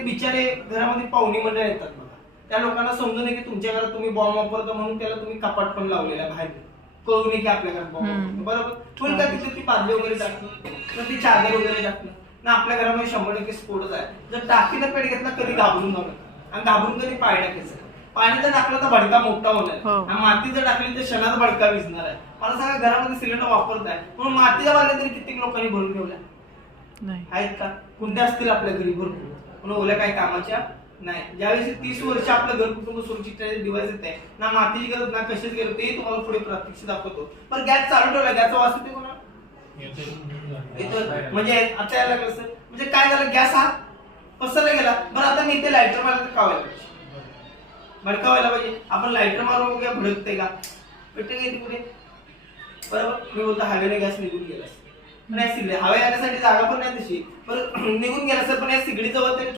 ते बिचारे घरामध्ये पाहुणी मंडळ येतात बघा, त्या लोकांना समजून की तुमच्या घरात तुम्ही बॉम्ब वापरता म्हणून त्याला तुम्ही कपाट पण लावलेला बाहेर, कळू नये की आपल्या घरात बॉम्ब बरोबर. फुल का तिथे ती पार्ले वगैरे टाकणं, तर ती चादर वगैरे टाकणं ना, आपल्या घरामध्ये 100% स्फोटच आहे. जर टाकीला पेट घेतला कधी घाबरून जाऊ नका, आणि घाबरून कधी पाय टाकायचं. पाणी जर टाकलं तर भडका मोठा होणार, आणि माती जर टाकली तर क्षणात भडका विझणार आहे. मला सांगा, घरामध्ये सिलेंडर वापरताय म्हणून मातीच्या बाटल्या तरी कित्येक लोकांनी भरून ठेवल्या आहेत का? कोणत्या असतील आपल्या घरी भरपूर, पण ओल्या काही कामाच्या नाही. ज्यावेळेस 30 वर्ष आपलं घर कुटुंब सुरक्षित दिवस येत आहे ना, मातीची गरज ना कशीच गरज, ते तुम्हाला पुढे प्रात्यक्षिक दाखवतो. पण गॅस चालू ठेवला, गॅसचा वास येतो कोणा म्हणजे आता यायला कसं, म्हणजे काय झालं, गॅस हा पसरला गेला. बरं आता मी इथे लायटर मारलं तर कावायला पाहिजे, भडकावायला पाहिजे. आपण लायटर मारून बघूया भडकते का, पेटते का पुढे, बरोबर. मी बोलतो हवेने गॅस निघून गेला, पण या सिगडी हवा येण्यासाठी जागा पण नाही तशी, पण निघून गेला सर. पण या सिगडी जवळ